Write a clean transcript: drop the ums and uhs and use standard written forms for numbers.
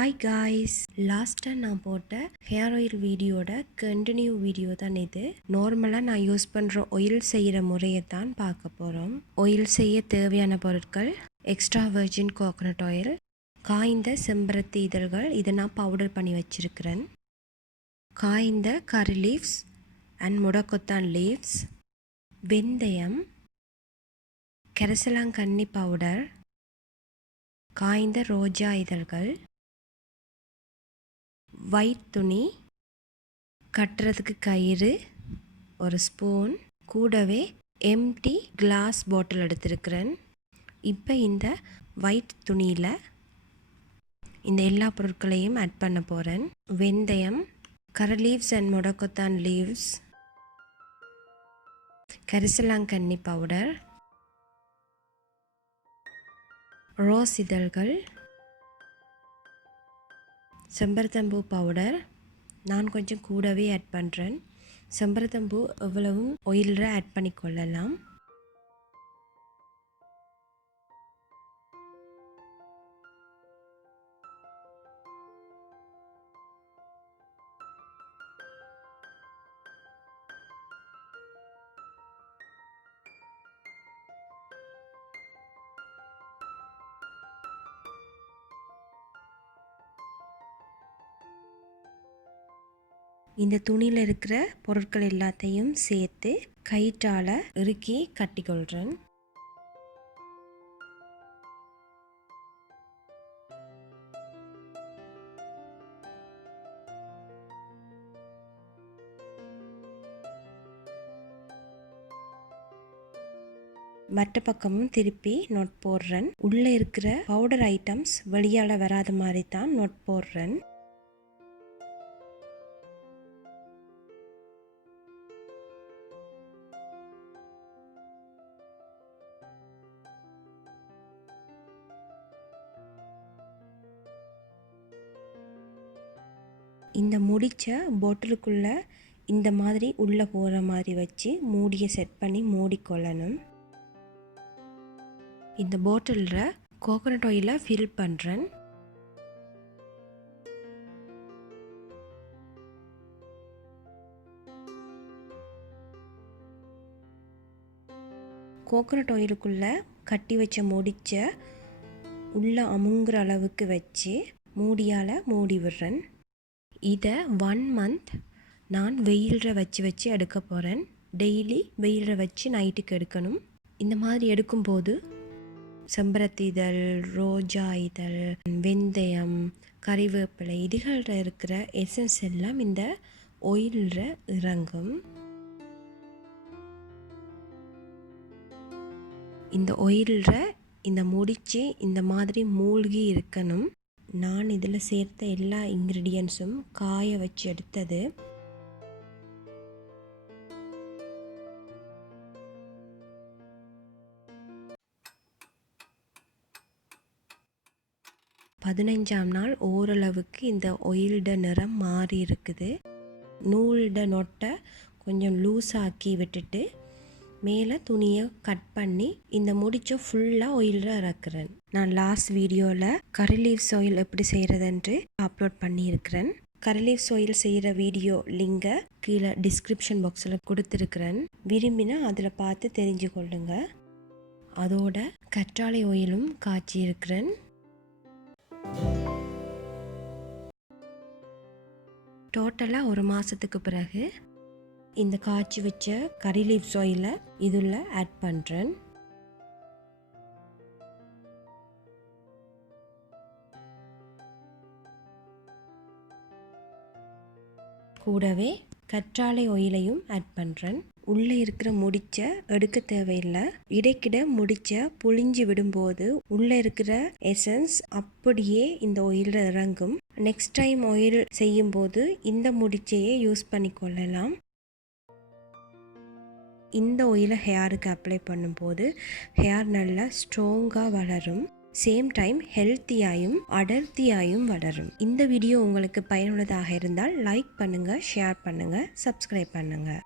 Hi guys, லாஸ்ட்டாக நான் போட்ட ஹேர் ஆயில் வீடியோட கண்டினியூ வீடியோ தான் இது. நார்மலாக நான் யூஸ் பண்ணுற ஆயில் செய்கிற முறையை தான் பார்க்க போகிறோம். ஆயில் செய்ய தேவையான பொருட்கள்: எக்ஸ்ட்ரா வெர்ஜின் கோகோனட் ஆயில், காய்ந்த செம்பருத்தி இதழ்கள், இதை நான் பவுடர் பண்ணி வச்சுருக்கிறேன், காய்ந்த கரி லீவ்ஸ் அண்ட் முடக்கொத்தான் லீவ்ஸ், வெந்தயம், கரிசலாங்கண்ணி பவுடர், காய்ந்த ரோஜா இதழ்கள், ஒயிட் துணி, கட்டுறதுக்கு கயிறு, ஒரு ஸ்பூன், கூடவே எம்டி கிளாஸ் பாட்டில் எடுத்திருக்கிறேன். இப்போ இந்த ஒயிட் துணியில் இந்த எல்லா பொருட்களையும் ஆட் பண்ண போகிறேன். வெந்தயம், கரி லீவ்ஸ் அண்ட் முடக்கொத்தான் லீவ்ஸ், கரிசலாங்கண்ணி பவுடர், ரோஸ் இதழ்கள், செம்பருத்தம்பூ பவுடர். நான் கொஞ்சம் கூடவே ஆட் பண்ணுறேன். செம்பருத்தம்பூ எவ்வளவும் ஆயிலில் ஆட் பண்ணிக்கொள்ளலாம். இந்த துணியில் இருக்கிற பொருட்கள் எல்லாத்தையும் சேர்த்து கயிற்றால் இறுக்கி கட்டிக்கொள்கிறேன். மற்ற பக்கமும் திருப்பி நொட் போடுறேன். உள்ளே இருக்கிற பவுடர் ஐட்டம்ஸ் வெளியால் வராத மாதிரி தான் நொட் போடுறேன். இந்த முடிச்ச பாட்டிலுக்குள்ளே இந்த மாதிரி உள்ளே போகிற மாதிரி வச்சு மூடியை செட் பண்ணி மூடிக்கொள்ளணும். இந்த பாட்டிலில் கோகோனட் ஆயிலை ஃபில் பண்ணுறேன். கோகோனட் ஆயிலுக்குள்ளே கட்டி வச்ச முடிச்ச உள்ளே அமுங்குற அளவுக்கு வச்சு மூடியால் மூடி விடுறேன். இதை 1 மந்த் நான் வெயிலில் வச்சு எடுக்க போகிறேன். டெய்லி வெயிலில் வச்சு நைட்டுக்கு எடுக்கணும். இந்த மாதிரி எடுக்கும்போது செம்பருத்தி இதழ், ரோஜா இதழ், வெந்தயம், கறிவேப்பிலை இதுகளில் இருக்கிற எசன்ஸ் எல்லாம் இந்த ஆயிலில் இறங்கும். இந்த ஆயிலில் இந்த முடிச்சு இந்த மாதிரி மூழ்கி இருக்கணும். நான் இதில் சேர்த்த எல்லா இன்க்ரீடியன்ஸும் காய வச்சு எடுத்தது. பதினஞ்சாம் நாள் ஓரளவுக்கு இந்த ஆயிலோட நிறம் மாறி இருக்குது. நூலோட நொட்டை கொஞ்சம் லூஸ் ஆக்கி விட்டுட்டு மேலே துணியை கட் பண்ணி இந்த முடிச்ச ஃபுல்லாக ஆயிலில் இறக்குறேன். நான் லாஸ்ட் வீடியோவில் கரி லீவ்ஸ் ஆயில் எப்படி செய்கிறதுன்ட்டு அப்லோட் பண்ணியிருக்கிறேன். கரி லீவ்ஸ் ஆயில் செய்கிற வீடியோ லிங்கை கீழே டிஸ்கிரிப்ஷன் பாக்ஸில் கொடுத்துருக்குறேன். விரும்பினா அதில் பார்த்து தெரிஞ்சு கொள்ளுங்க. அதோட கற்றாழை ஆயிலும் காய்ச்சி இருக்கிறேன். டோட்டலாக 1 மாதத்துக்கு பிறகு இந்த காய்ச்சி வச்ச கரி லீவ்ஸ் ஆயிலை இதில் ஆட் பண்ணுறேன். கூடவே கற்றாழை ஆயிலையும் ஆட் பண்ணுறேன். உள்ளே இருக்கிற முடிச்ச எடுக்க தேவையில்லை. இடைக்கிட முடிச்ச புழிஞ்சு விடும்போது உள்ளே இருக்கிற எசன்ஸ் அப்படியே இந்த ஆயிலில் இறங்கும். நெக்ஸ்ட் டைம் ஆயில் செய்யும்போது இந்த முடிச்சையே யூஸ் பண்ணிக்கொள்ளலாம். இந்த ஆயிலை ஹேருக்கு அப்ளை பண்ணும்போது ஹேர் நல்லா ஸ்ட்ராங்காக வளரும். சேம் டைம் ஹெல்த்தியாயும் அடர்த்தியாயும் வளரும். இந்த வீடியோ உங்களுக்கு பயனுள்ளதாக இருந்தால் லைக் பண்ணுங்கள், ஷேர் பண்ணுங்கள், சப்ஸ்கிரைப் பண்ணுங்கள்.